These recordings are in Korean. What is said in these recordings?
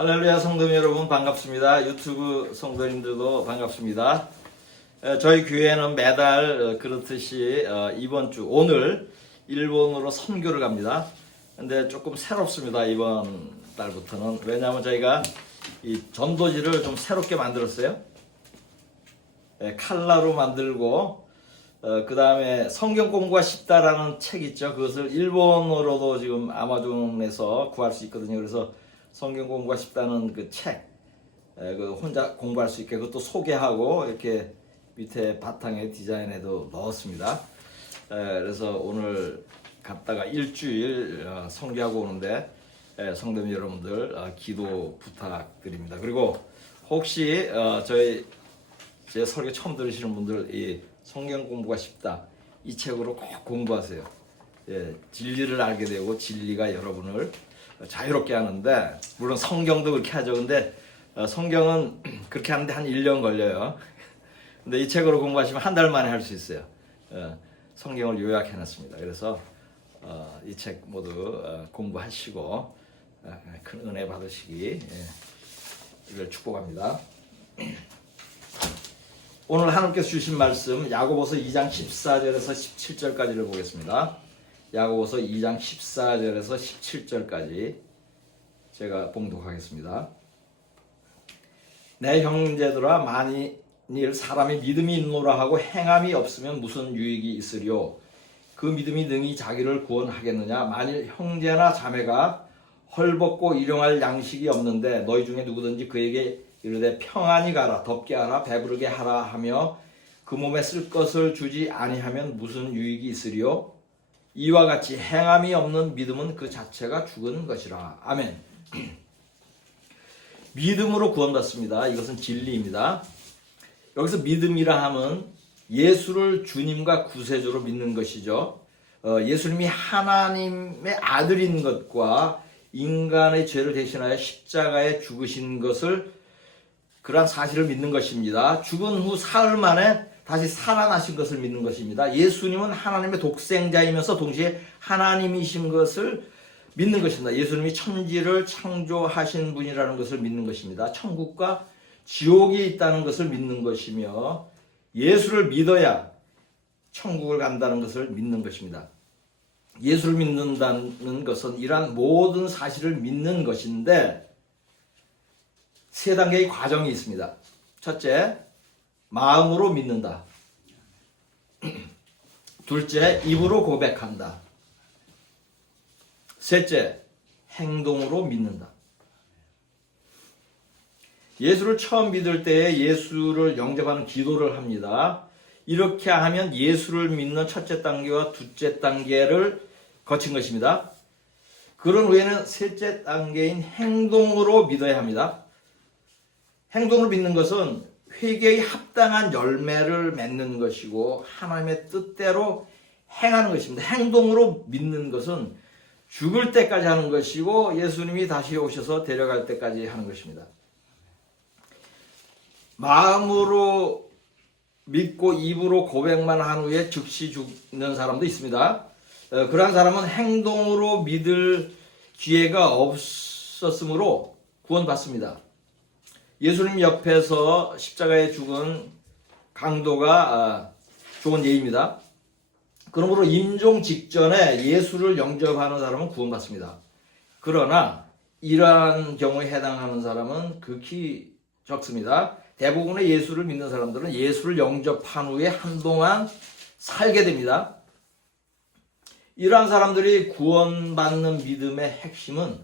할렐루야 성도님 여러분 반갑습니다. 유튜브 성도님들도 반갑습니다. 저희 교회는 매달 그렇듯이 이번 주 오늘 일본으로 선교를 갑니다. 근데 조금 새롭습니다. 이번 달부터는. 왜냐하면 저희가 이 전도지를 좀 새롭게 만들었어요. 칼라로 만들고 그 다음에 성경 공부가 쉽다라는 책 있죠. 그것을 일본어로도 지금 아마존에서 구할 수 있거든요. 그래서 성경 공부가 쉽다는 그 책, 그 혼자 공부할 수 있게 그것도 소개하고 이렇게 밑에 바탕에 디자인에도 넣었습니다. 그래서 오늘 갔다가 일주일 선교하고 오는데 성도님 여러분들 기도 부탁드립니다. 그리고 혹시 제 설교 처음 들으시는 분들 이 성경 공부가 쉽다 이 책으로 꼭 공부하세요. 진리를 알게 되고 진리가 여러분을 자유롭게 하는데, 물론 성경도 그렇게 하죠. 근데 성경은 그렇게 하는데 한 1년 걸려요. 근데 이 책으로 공부하시면 한 달 만에 할 수 있어요. 성경을 요약해 놨습니다. 그래서 이 책 모두 공부하시고 큰 은혜 받으시기 이걸 축복합니다. 오늘 하나님께서 주신 말씀 야고보서 2장 14절에서 17절까지를 보겠습니다. 야고보서 2장 14절에서 17절까지 제가 봉독하겠습니다. 내 형제들아, 만일 사람이 믿음이 있노라 하고 행함이 없으면 무슨 유익이 있으리요? 그 믿음이 능히 자기를 구원하겠느냐? 만일 형제나 자매가 헐벗고 일용할 양식이 없는데 너희 중에 누구든지 그에게 이르되 평안히 가라, 덥게 하라, 배부르게 하라 하며 그 몸에 쓸 것을 주지 아니하면 무슨 유익이 있으리요? 이와 같이 행함이 없는 믿음은 그 자체가 죽은 것이라. 아멘. 믿음으로 구원받습니다. 이것은 진리입니다. 여기서 믿음이라 함은 예수를 주님과 구세주로 믿는 것이죠. 예수님이 하나님의 아들인 것과 인간의 죄를 대신하여 십자가에 죽으신 것을, 그러한 사실을 믿는 것입니다. 죽은 후 사흘 만에 다시 살아나신 것을 믿는 것입니다. 예수님은 하나님의 독생자이면서 동시에 하나님이신 것을 믿는 것입니다. 예수님이 천지를 창조하신 분이라는 것을 믿는 것입니다. 천국과 지옥이 있다는 것을 믿는 것이며, 예수를 믿어야 천국을 간다는 것을 믿는 것입니다. 예수를 믿는다는 것은 이러한 모든 사실을 믿는 것인데, 세 단계의 과정이 있습니다. 첫째, 마음으로 믿는다. 둘째, 입으로 고백한다. 셋째, 행동으로 믿는다. 예수를 처음 믿을 때에 예수를 영접하는 기도를 합니다. 이렇게 하면 예수를 믿는 첫째 단계와 둘째 단계를 거친 것입니다. 그런 후에는 셋째 단계인 행동으로 믿어야 합니다. 행동으로 믿는 것은 회개에 합당한 열매를 맺는 것이고 하나님의 뜻대로 행하는 것입니다. 행동으로 믿는 것은 죽을 때까지 하는 것이고 예수님이 다시 오셔서 데려갈 때까지 하는 것입니다. 마음으로 믿고 입으로 고백만 한 후에 즉시 죽는 사람도 있습니다. 그러한 사람은 행동으로 믿을 기회가 없었으므로 구원받습니다. 예수님 옆에서 십자가에 죽은 강도가 좋은 예입니다. 그러므로 임종 직전에 예수를 영접하는 사람은 구원받습니다. 그러나 이러한 경우에 해당하는 사람은 극히 적습니다. 대부분의 예수를 믿는 사람들은 예수를 영접한 후에 한동안 살게 됩니다. 이러한 사람들이 구원받는 믿음의 핵심은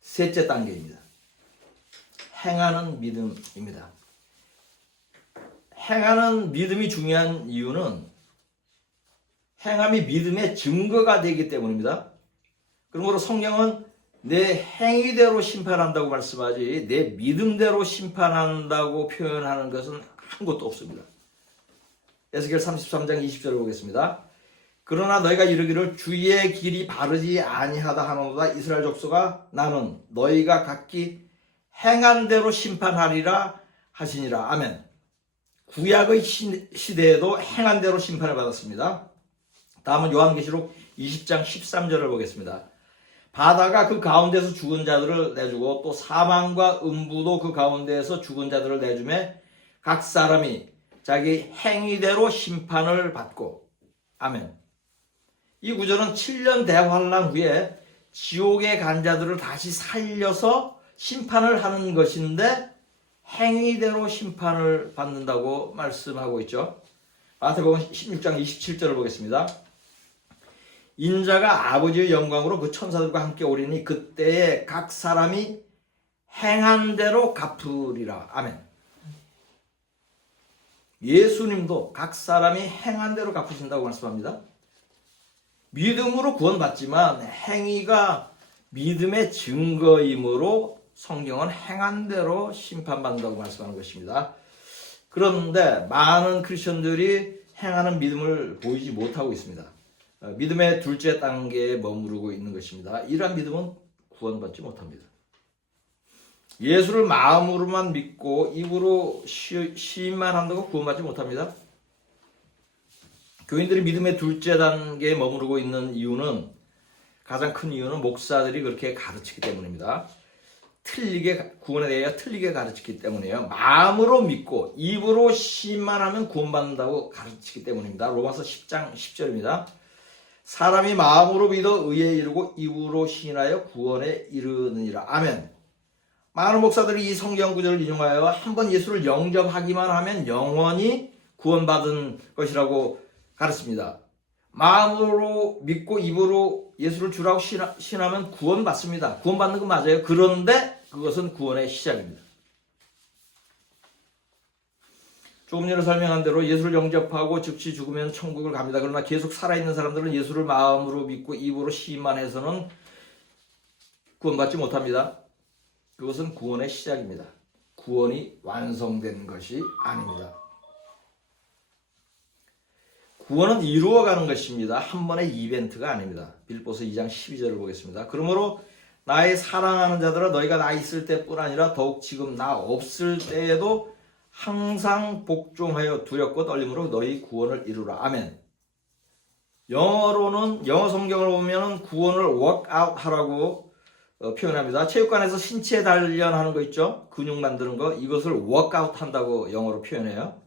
셋째 단계입니다. 행하는 믿음입니다. 행하는 믿음이 중요한 이유는 행함이 믿음의 증거가 되기 때문입니다. 그러므로 성경은 내 행위대로 심판한다고 말씀하지 내 믿음대로 심판한다고 표현하는 것은 한 곳도 없습니다. 에스겔 33장 20절을 보겠습니다. 그러나 너희가 이르기를 주의 길이 바르지 아니하다 하노다. 이스라엘 족속아, 나는 너희가 각기 행한 대로 심판하리라 하시니라. 아멘. 구약의 시대에도 행한 대로 심판을 받았습니다. 다음은 요한계시록 20장 13절을 보겠습니다. 바다가 그 가운데서 죽은 자들을 내주고 또 사망과 음부도 그 가운데에서 죽은 자들을 내주매 각 사람이 자기 행위대로 심판을 받고. 아멘. 이 구절은 7년 대환란 후에 지옥에 간 자들을 다시 살려서 심판을 하는 것인데 행위대로 심판을 받는다고 말씀하고 있죠. 마태복음 16장 27절을 보겠습니다. 인자가 아버지의 영광으로 그 천사들과 함께 오리니 그때에 각 사람이 행한 대로 갚으리라. 아멘. 예수님도 각 사람이 행한 대로 갚으신다고 말씀합니다. 믿음으로 구원받지만 행위가 믿음의 증거이므로 성경은 행한 대로 심판받는다고 말씀하는 것입니다. 그런데 많은 크리스천들이 행하는 믿음을 보이지 못하고 있습니다. 믿음의 둘째 단계에 머무르고 있는 것입니다. 이러한 믿음은 구원받지 못합니다. 예수를 마음으로만 믿고 입으로 시인만 한다고 구원받지 못합니다. 교인들이 믿음의 둘째 단계에 머무르고 있는 이유는, 가장 큰 이유는 목사들이 그렇게 가르치기 때문입니다. 구원에 대해 틀리게 가르치기 때문이에요. 마음으로 믿고 입으로 시인만 하면 구원받는다고 가르치기 때문입니다. 로마서 10장 10절입니다. 사람이 마음으로 믿어 의에 이르고 입으로 시인하여 구원에 이르느니라. 아멘. 많은 목사들이 이 성경 구절을 인용하여 한번 예수를 영접하기만 하면 영원히 구원받은 것이라고 가르칩니다. 마음으로 믿고 입으로 예수를 주라고 신하면 구원받습니다. 구원받는 건 맞아요. 그런데 그것은 구원의 시작입니다. 조금 전에 설명한 대로 예수를 영접하고 즉시 죽으면 천국을 갑니다. 그러나 계속 살아있는 사람들은 예수를 마음으로 믿고 입으로 시인만 해서는 구원받지 못합니다. 그것은 구원의 시작입니다. 구원이 완성된 것이 아닙니다. 구원은 이루어가는 것입니다. 한 번의 이벤트가 아닙니다. 빌립보서 2장 12절을 보겠습니다. 그러므로 나의 사랑하는 자들아 너희가 나 있을 때뿐 아니라 더욱 지금 나 없을 때에도 항상 복종하여 두렵고 떨림으로 너희 구원을 이루라. 아멘. 영어 성경을 보면 구원을 work out 하라고 표현합니다. 체육관에서 신체 단련하는 거 있죠? 근육 만드는 거, 이것을 work out 한다고 영어로 표현해요.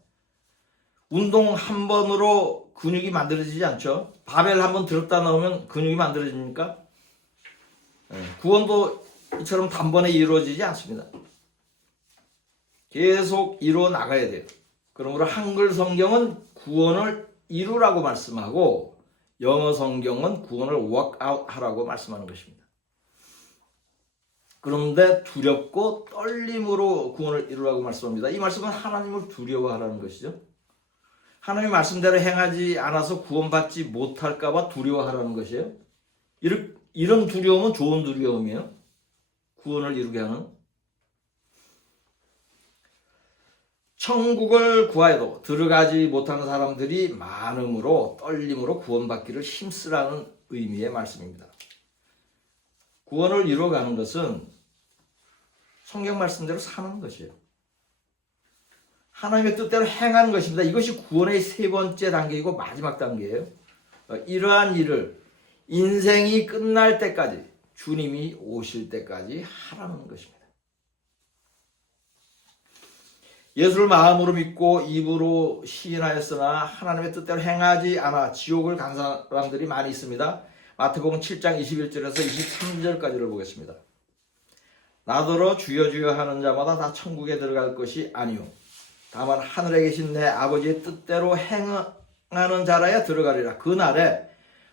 운동 한 번으로 근육이 만들어지지 않죠? 바벨 한 번 들었다 놓으면 근육이 만들어집니까? 구원도 이처럼 단번에 이루어지지 않습니다. 계속 이루어 나가야 돼요. 그러므로 한글 성경은 구원을 이루라고 말씀하고 영어 성경은 구원을 work out 하라고 말씀하는 것입니다. 그런데 두렵고 떨림으로 구원을 이루라고 말씀합니다. 이 말씀은 하나님을 두려워하라는 것이죠. 하나님의 말씀대로 행하지 않아서 구원받지 못할까 봐 두려워하라는 것이에요. 이런 두려움은 좋은 두려움이에요. 구원을 이루게 하는. 천국을 구하여도 들어가지 못하는 사람들이 많음으로 떨림으로 구원받기를 힘쓰라는 의미의 말씀입니다. 구원을 이루어가는 것은 성경 말씀대로 사는 것이에요. 하나님의 뜻대로 행하는 것입니다. 이것이 구원의 세 번째 단계이고 마지막 단계예요. 이러한 일을 인생이 끝날 때까지, 주님이 오실 때까지 하라는 것입니다. 예수를 마음으로 믿고 입으로 시인하였으나 하나님의 뜻대로 행하지 않아 지옥을 간 사람들이 많이 있습니다. 마태복음 7장 21절에서 23절까지를 보겠습니다. 나더러 주여 주여 하는 자마다 다 천국에 들어갈 것이 아니요 다만 하늘에 계신 내 아버지의 뜻대로 행하는 자라야 들어가리라. 그날에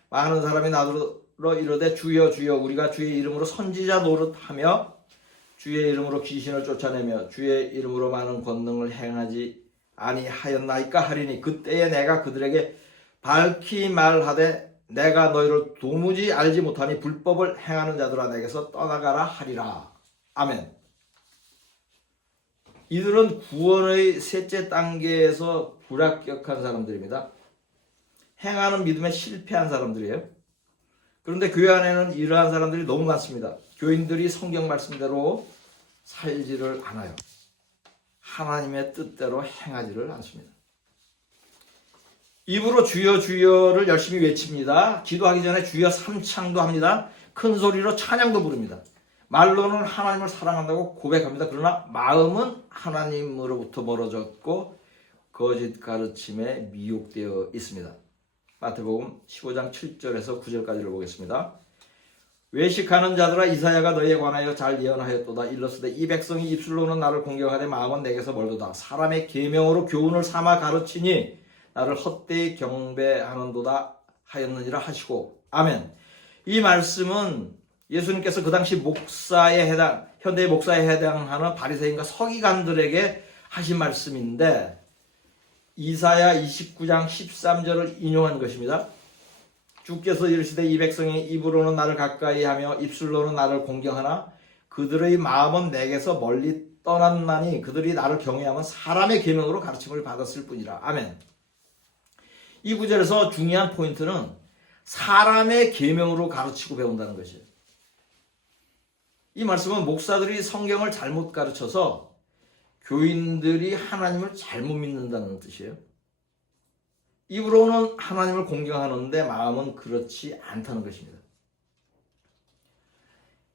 많은 사람이 나더러 이르되 주여 주여 우리가 주의 이름으로 선지자 노릇하며 주의 이름으로 귀신을 쫓아내며 주의 이름으로 많은 권능을 행하지 아니하였나이까 하리니 그때에 내가 그들에게 밝히 말하되 내가 너희를 도무지 알지 못하니 불법을 행하는 자들아 내게서 떠나가라 하리라. 아멘. 이들은 구원의 셋째 단계에서 불합격한 사람들입니다. 행하는 믿음에 실패한 사람들이에요. 그런데 교회 안에는 이러한 사람들이 너무 많습니다. 교인들이 성경 말씀대로 살지를 않아요. 하나님의 뜻대로 행하지를 않습니다. 입으로 주여 주여를 열심히 외칩니다. 기도하기 전에 주여 삼창도 합니다. 큰 소리로 찬양도 부릅니다. 말로는 하나님을 사랑한다고 고백합니다. 그러나 마음은 하나님으로부터 멀어졌고 거짓 가르침에 미혹되어 있습니다. 마태복음 15장 7절에서 9절까지를 보겠습니다. 외식하는 자들아, 이사야가 너희에 관하여 잘 예언하였도다. 일러스되 이 백성이 입술로는 나를 공경하되 마음은 내게서 멀도다. 사람의 계명으로 교훈을 삼아 가르치니 나를 헛되이 경배하는도다 하였느니라 하시고. 아멘. 이 말씀은 예수님께서 그 당시 현대의 목사에 해당하는 바리새인과 서기관들에게 하신 말씀인데, 이사야 29장 13절을 인용한 것입니다. 주께서 이르시되 이 백성이 입으로는 나를 가까이 하며 입술로는 나를 공경하나 그들의 마음은 내게서 멀리 떠났나니 그들이 나를 경외하면 사람의 계명으로 가르침을 받았을 뿐이라. 아멘. 이 구절에서 중요한 포인트는 사람의 계명으로 가르치고 배운다는 것이에요. 이 말씀은 목사들이 성경을 잘못 가르쳐서 교인들이 하나님을 잘못 믿는다는 뜻이에요. 입으로는 하나님을 공경하는데 마음은 그렇지 않다는 것입니다.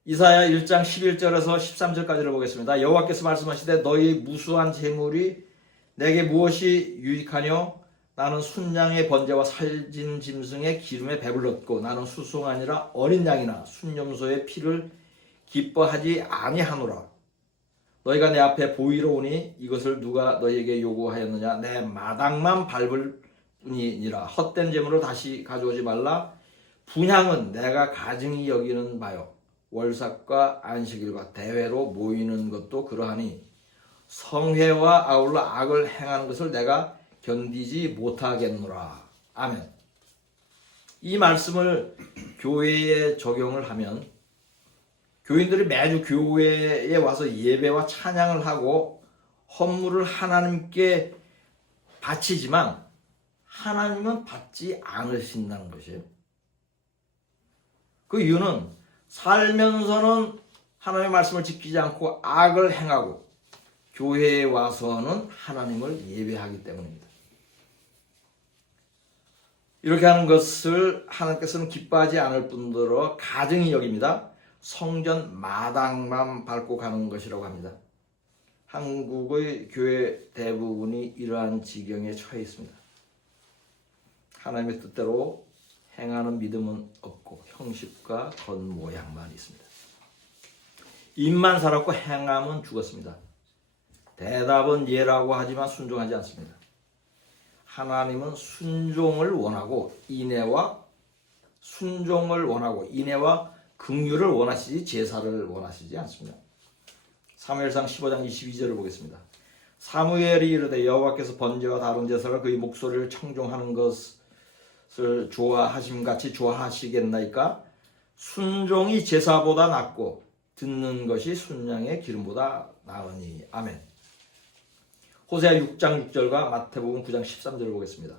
이사야 1장 11절에서 13절까지를 보겠습니다. 여호와께서 말씀하시되 너희 무수한 재물이 내게 무엇이 유익하뇨? 나는 순양의 번제와 살진 짐승의 기름에 배불렀고 나는 수송 아니라 어린 양이나 순염소의 피를 기뻐하지 아니하노라. 너희가 내 앞에 보이러 오니 이것을 누가 너희에게 요구하였느냐? 내 마당만 밟을 뿐이니라. 헛된 재물을 다시 가져오지 말라. 분향은 내가 가증히 여기는 바요. 월삭과 안식일과 대회로 모이는 것도 그러하니 성회와 아울러 악을 행하는 것을 내가 견디지 못하겠노라. 아멘. 이 말씀을 교회에 적용을 하면 교인들이 매주 교회에 와서 예배와 찬양을 하고 헌물을 하나님께 바치지만 하나님은 받지 않으신다는 것이에요. 그 이유는 살면서는 하나님의 말씀을 지키지 않고 악을 행하고 교회에 와서는 하나님을 예배하기 때문입니다. 이렇게 하는 것을 하나님께서는 기뻐하지 않을 뿐더러 가증히 여깁니다. 성전 마당만 밟고 가는 것이라고 합니다. 한국의 교회 대부분이 이러한 지경에 처해 있습니다. 하나님의 뜻대로 행하는 믿음은 없고 형식과 겉모양만 있습니다. 입만 살았고 행함은 죽었습니다. 대답은 예라고 하지만 순종하지 않습니다. 하나님은 순종을 원하고 인애와 긍휼을 원하시지 제사를 원하시지 않습니다. 사무엘상 15장 22절을 보겠습니다. 사무엘이 이르되 여호와께서 번제와 다른 제사를 그의 목소리를 청종하는 것을 좋아하심같이 좋아하시겠나이까? 순종이 제사보다 낫고 듣는 것이 순양의 기름보다 나으니. 아멘. 호세아 6장 6절과 마태복음 9장 13절을 보겠습니다.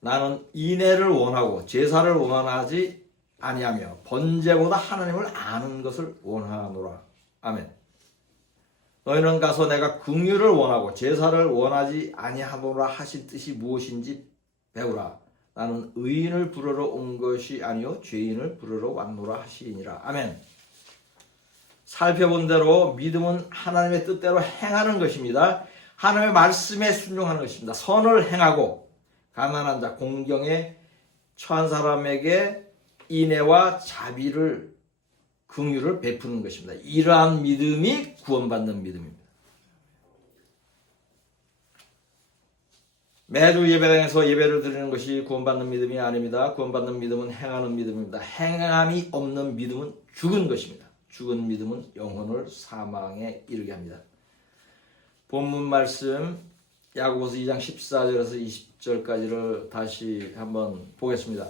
나는 인애를 원하고 제사를 원하지 아니하며 번제보다 하나님을 아는 것을 원하노라. 아멘. 너희는 가서 내가 긍휼을 원하고 제사를 원하지 아니하노라 하신 뜻이 무엇인지 배우라. 나는 의인을 부르러 온 것이 아니요 죄인을 부르러 왔노라 하시니라. 아멘. 살펴본 대로 믿음은 하나님의 뜻대로 행하는 것입니다. 하나님의 말씀에 순종하는 것입니다. 선을 행하고 가난한 자, 공경에 처한 사람에게 인애와 자비를, 긍휼을 베푸는 것입니다. 이러한 믿음이 구원받는 믿음입니다. 매주 예배당에서 예배를 드리는 것이 구원받는 믿음이 아닙니다. 구원받는 믿음은 행하는 믿음입니다. 행함이 없는 믿음은 죽은 것입니다. 죽은 믿음은 영혼을 사망에 이르게 합니다. 본문 말씀 야고보서 2장 14절에서 20절까지를 다시 한번 보겠습니다.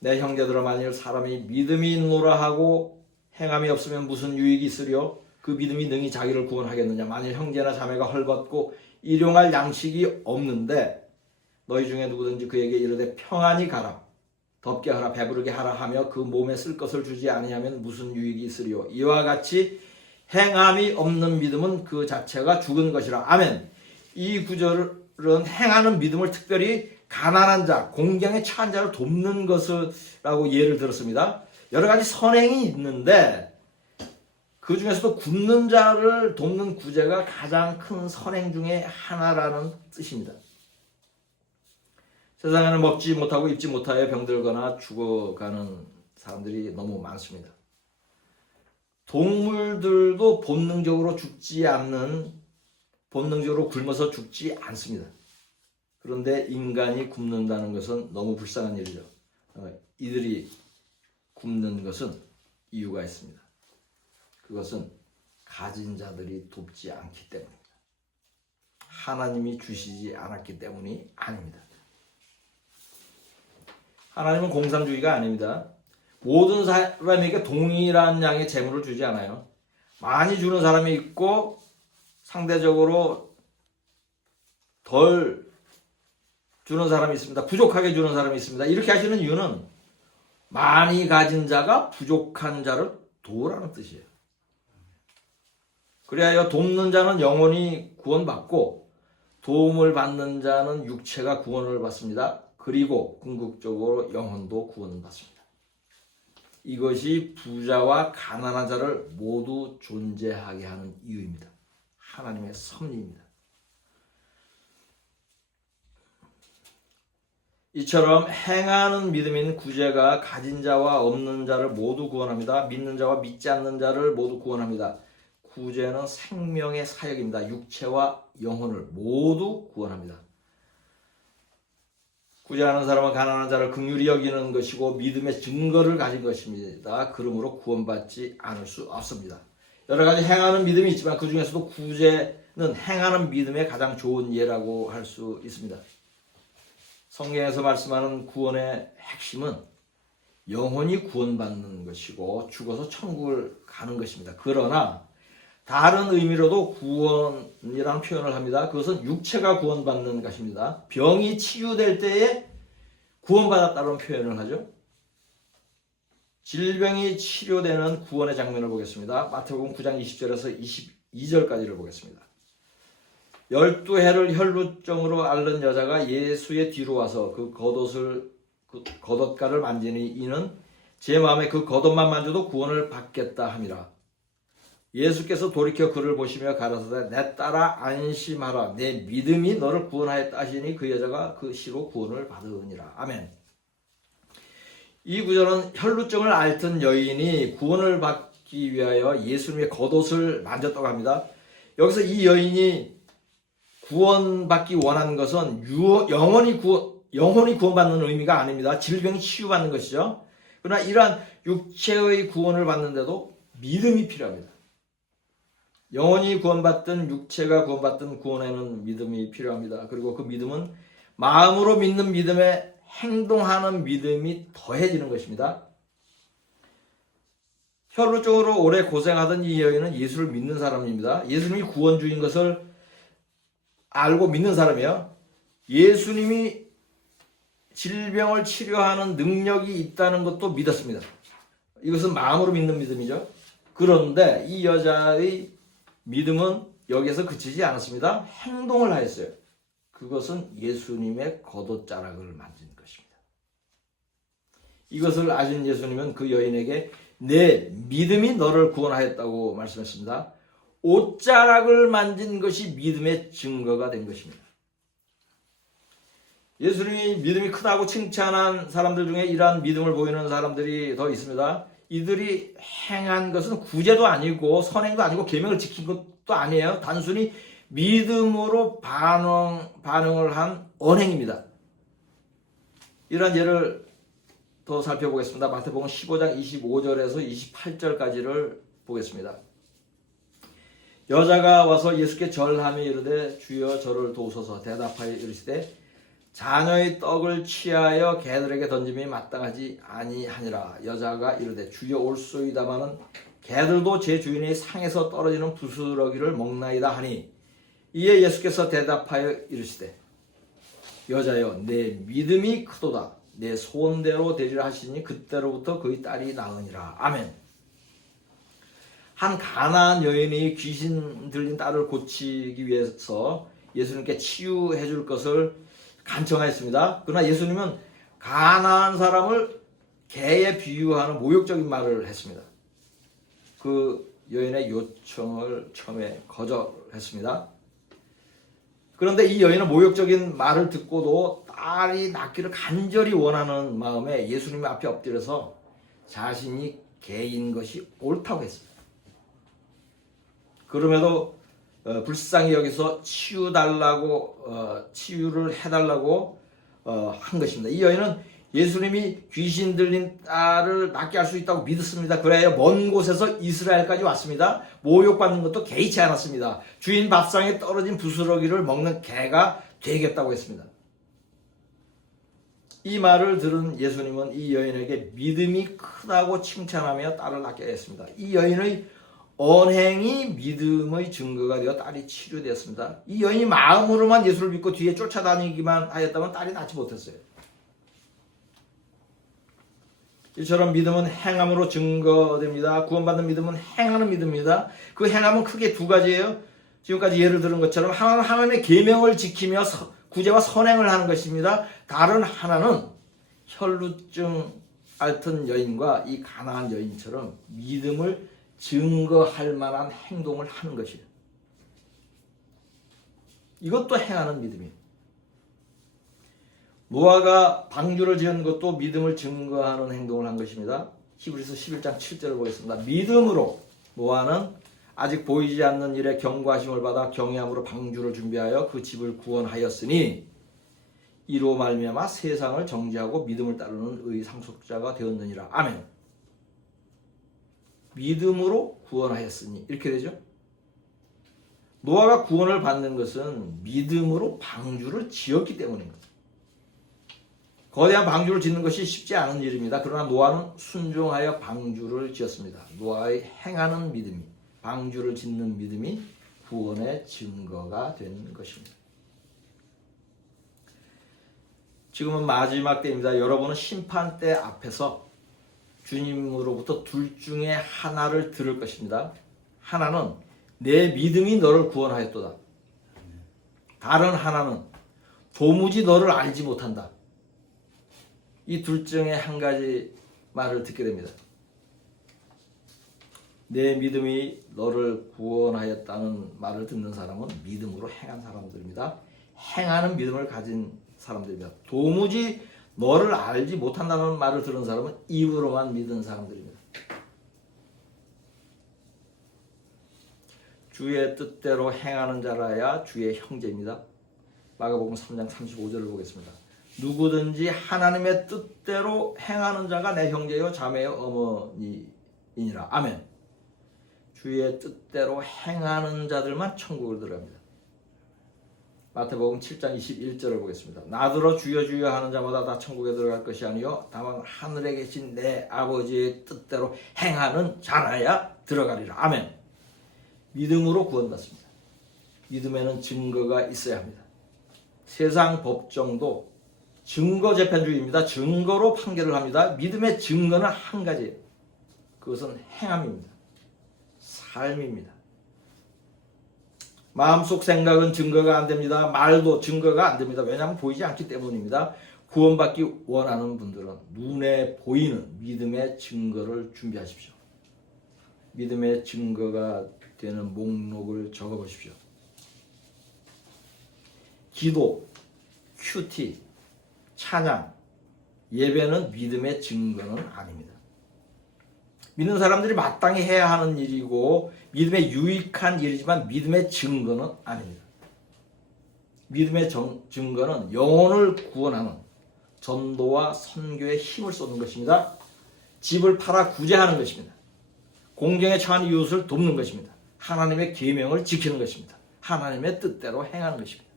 내 형제들아, 만일 사람이 믿음이 있노라 하고 행함이 없으면 무슨 유익이 있으려? 그 믿음이 능히 자기를 구원하겠느냐? 만일 형제나 자매가 헐벗고 일용할 양식이 없는데 너희 중에 누구든지 그에게 이르되 평안히 가라, 덥게 하라, 배부르게 하라 하며 그 몸에 쓸 것을 주지 아니하면 무슨 유익이 있으리요? 이와 같이 행함이 없는 믿음은 그 자체가 죽은 것이라. 아멘. 이 구절은 행하는 믿음을 특별히 가난한 자, 공경에 처한 자를 돕는 것이라고 예를 들었습니다. 여러 가지 선행이 있는데 그 중에서도 굶는 자를 돕는 구제가 가장 큰 선행 중에 하나라는 뜻입니다. 세상에는 먹지 못하고 입지 못하여 병들거나 죽어가는 사람들이 너무 많습니다. 동물들도 본능적으로 굶어서 죽지 않습니다. 그런데 인간이 굶는다는 것은 너무 불쌍한 일이죠. 이들이 굶는 것은 이유가 있습니다. 그것은 가진 자들이 돕지 않기 때문입니다. 하나님이 주시지 않았기 때문이 아닙니다. 하나님은 공산주의가 아닙니다. 모든 사람에게 동일한 양의 재물을 주지 않아요. 많이 주는 사람이 있고 상대적으로 덜 주는 사람이 있습니다. 부족하게 주는 사람이 있습니다. 이렇게 하시는 이유는 많이 가진 자가 부족한 자를 도우라는 뜻이에요. 그리하여 돕는 자는 영원히 구원받고 도움을 받는 자는 육체가 구원을 받습니다. 그리고 궁극적으로 영혼도 구원받습니다. 이것이 부자와 가난한 자를 모두 존재하게 하는 이유입니다. 하나님의 섭리입니다. 이처럼 행하는 믿음인 구제가 가진 자와 없는 자를 모두 구원합니다. 믿는 자와 믿지 않는 자를 모두 구원합니다. 구제는 생명의 사역입니다. 육체와 영혼을 모두 구원합니다. 구제하는 사람은 가난한 자를 긍휼히 여기는 것이고 믿음의 증거를 가진 것입니다. 그러므로 구원받지 않을 수 없습니다. 여러 가지 행하는 믿음이 있지만 그 중에서도 구제는 행하는 믿음의 가장 좋은 예라고 할 수 있습니다. 성경에서 말씀하는 구원의 핵심은 영혼이 구원받는 것이고 죽어서 천국을 가는 것입니다. 그러나 다른 의미로도 구원이라는 표현을 합니다. 그것은 육체가 구원받는 것입니다. 병이 치유될 때에 구원받았다는 표현을 하죠. 질병이 치료되는 구원의 장면을 보겠습니다. 마태복음 9장 20절에서 22절까지를 보겠습니다. 12해를 혈루증으로 앓는 여자가 예수의 뒤로 와서 그 겉옷가를 만지니 이는 제 마음에 그 겉옷만 만져도 구원을 받겠다 함이라. 예수께서 돌이켜 그를 보시며 가라사대 내 딸아 안심하라 내 믿음이 너를 구원하였다 하시니 그 여자가 그 시로 구원을 받으니라. 아멘. 이 구절은 혈루증을 앓던 여인이 구원을 받기 위하여 예수님의 겉옷을 만졌다고 합니다. 여기서 이 여인이 구원받기 원하는 것은 영혼이 구원받는 의미가 아닙니다. 질병이 치유받는 것이죠. 그러나 이러한 육체의 구원을 받는데도 믿음이 필요합니다. 영혼이 구원받든 육체가 구원받든 구원에는 믿음이 필요합니다. 그리고 그 믿음은 마음으로 믿는 믿음에 행동하는 믿음이 더해지는 것입니다. 혈루증으로 오래 고생하던 이 여인은 예수를 믿는 사람입니다. 예수님이 구원주인 것을 알고 믿는 사람이에요. 예수님이 질병을 치료하는 능력이 있다는 것도 믿었습니다. 이것은 마음으로 믿는 믿음이죠. 그런데 이 여자의 믿음은 여기에서 그치지 않았습니다. 행동을 하였어요. 그것은 예수님의 겉옷자락을 만진 것입니다. 이것을 아신 예수님은 그 여인에게 내 믿음이 너를 구원하였다고 말씀했습니다. 옷자락을 만진 것이 믿음의 증거가 된 것입니다. 예수님이 믿음이 크다고 칭찬한 사람들 중에 이러한 믿음을 보이는 사람들이 더 있습니다. 이들이 행한 것은 구제도 아니고 선행도 아니고 계명을 지킨 것도 아니에요. 단순히 믿음으로 반응을 한 언행입니다. 이러한 예를 더 살펴보겠습니다. 마태복음 15장 25절에서 28절까지를 보겠습니다. 여자가 와서 예수께 절하며 이르되 주여 저를 도우소서. 대답하여 이르시되 자녀의 떡을 취하여 개들에게 던짐이 마땅하지 아니하니라. 여자가 이르되 주여 올소이다마는 개들도 제 주인의 상에서 떨어지는 부스러기를 먹나이다 하니 이에 예수께서 대답하여 이르시되 여자여 내 믿음이 크도다. 내 소원대로 되리라 하시니 그때로부터 그의 딸이 나으니라. 아멘. 한 가나안 여인이 귀신 들린 딸을 고치기 위해서 예수님께 치유해 줄 것을 간청하였습니다. 그러나 예수님은 가나안 사람을 개에 비유하는 모욕적인 말을 했습니다. 그 여인의 요청을 처음에 거절했습니다. 그런데 이 여인은 모욕적인 말을 듣고도 딸이 낫기를 간절히 원하는 마음에 예수님 앞에 엎드려서 자신이 개인 것이 옳다고 했습니다. 그럼에도 불쌍히 여기서 치유를 해달라고 한 것입니다. 이 여인은 예수님이 귀신 들린 딸을 낫게 할 수 있다고 믿었습니다. 그래야 먼 곳에서 이스라엘까지 왔습니다. 모욕받는 것도 개의치 않았습니다. 주인 밥상에 떨어진 부스러기를 먹는 개가 되겠다고 했습니다. 이 말을 들은 예수님은 이 여인에게 믿음이 크다고 칭찬하며 딸을 낳게 했습니다. 이 여인의 언행이 믿음의 증거가 되어 딸이 치료되었습니다. 이 여인이 마음으로만 예수를 믿고 뒤에 쫓아다니기만 하였다면 딸이 낫지 못했어요. 이처럼 믿음은 행함으로 증거됩니다. 구원받는 믿음은 행하는 믿음입니다. 그 행함은 크게 두 가지예요. 지금까지 예를 들은 것처럼 하나는 하나님의 계명을 지키며 구제와 선행을 하는 것입니다. 다른 하나는 혈루증 앓던 여인과 이 가난한 여인처럼 믿음을 증거할 만한 행동을 하는 것이에요. 이것도 행하는 믿음이에요. 노아가 방주를 지은 것도 믿음을 증거하는 행동을 한 것입니다. 히브리서 11장 7절을 보겠습니다. 믿음으로 노아는 아직 보이지 않는 일에 경고하심을 받아 경외함으로 방주를 준비하여 그 집을 구원하였으니 이로 말미암아 세상을 정죄하고 믿음을 따르는 의의 상속자가 되었느니라. 아멘. 믿음으로 구원하였으니 이렇게 되죠. 노아가 구원을 받는 것은 믿음으로 방주를 지었기 때문입니다. 거대한 방주를 짓는 것이 쉽지 않은 일입니다. 그러나 노아는 순종하여 방주를 지었습니다. 노아의 행하는 믿음이, 방주를 짓는 믿음이 구원의 증거가 된 것입니다. 지금은 마지막 때입니다. 여러분은 심판대 앞에서 주님으로부터 둘 중에 하나를 들을 것입니다. 하나는 내 믿음이 너를 구원하였도다. 다른 하나는 도무지 너를 알지 못한다. 이 둘 중에 한 가지 말을 듣게 됩니다. 내 믿음이 너를 구원하였다는 말을 듣는 사람은 믿음으로 행한 사람들입니다. 행하는 믿음을 가진 사람들입니다. 도무지 너를 알지 못한다는 말을 들은 사람은 입으로만 믿은 사람들입니다. 주의 뜻대로 행하는 자라야 주의 형제입니다. 마가복음 3장 35절을 보겠습니다. 누구든지 하나님의 뜻대로 행하는 자가 내 형제요 자매요 어머니이니라. 아멘. 주의 뜻대로 행하는 자들만 천국을 들어갑니다. 마태복음 7장 21절을 보겠습니다. 나더러 주여 주여 하는 자마다 다 천국에 들어갈 것이 아니요 다만 하늘에 계신 내 아버지의 뜻대로 행하는 자라야 들어가리라. 아멘. 믿음으로 구원받습니다. 믿음에는 증거가 있어야 합니다. 세상 법정도 증거 재판주의입니다. 증거로 판결을 합니다. 믿음의 증거는 한 가지예요. 그것은 행함입니다. 삶입니다. 마음속 생각은 증거가 안 됩니다. 말도 증거가 안 됩니다. 왜냐하면 보이지 않기 때문입니다. 구원받기 원하는 분들은 눈에 보이는 믿음의 증거를 준비하십시오. 믿음의 증거가 되는 목록을 적어보십시오. 기도, 큐티, 찬양, 예배는 믿음의 증거는 아닙니다. 믿는 사람들이 마땅히 해야 하는 일이고 믿음에 유익한 일이지만 믿음의 증거는 아닙니다. 믿음의 증거는 영혼을 구원하는 전도와 선교에 힘을 쏟는 것입니다. 집을 팔아 구제하는 것입니다. 공경에 처한 이웃을 돕는 것입니다. 하나님의 계명을 지키는 것입니다. 하나님의 뜻대로 행하는 것입니다.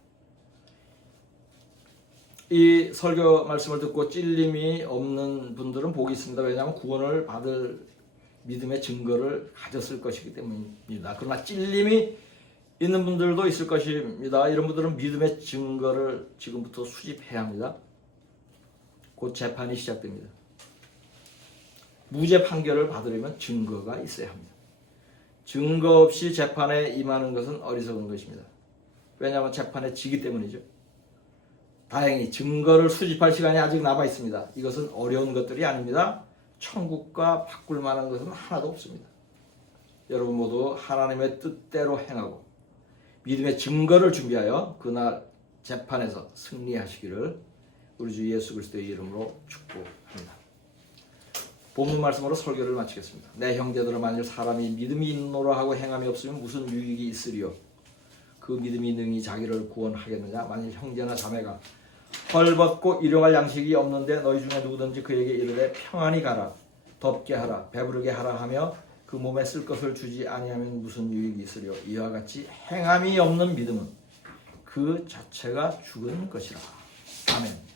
이 설교 말씀을 듣고 찔림이 없는 분들은 복이 있습니다. 왜냐하면 구원을 받을 믿음의 증거를 가졌을 것이기 때문입니다. 그러나 찔림이 있는 분들도 있을 것입니다. 이런 분들은 믿음의 증거를 지금부터 수집해야 합니다. 곧 재판이 시작됩니다. 무죄 판결을 받으려면 증거가 있어야 합니다. 증거 없이 재판에 임하는 것은 어리석은 것입니다. 왜냐하면 재판에 지기 때문이죠. 다행히 증거를 수집할 시간이 아직 남아 있습니다. 이것은 어려운 것들이 아닙니다. 천국과 바꿀 만한 것은 하나도 없습니다. 여러분 모두 하나님의 뜻대로 행하고 믿음의 증거를 준비하여 그날 재판에서 승리하시기를 우리 주 예수 그리스도의 이름으로 축복합니다. 본문 말씀으로 설교를 마치겠습니다. 내 형제들은 만일 사람이 믿음이 있노라 하고 행함이 없으면 무슨 유익이 있으리요? 그 믿음이 능히 자기를 구원하겠느냐? 만일 형제나 자매가 헐벗고 일용할 양식이 없는데 너희 중에 누구든지 그에게 이르되 평안히 가라, 덥게 하라, 배부르게 하라 하며 그 몸에 쓸 것을 주지 아니하면 무슨 유익이 있으리요? 이와 같이 행함이 없는 믿음은 그 자체가 죽은 것이라. 아멘.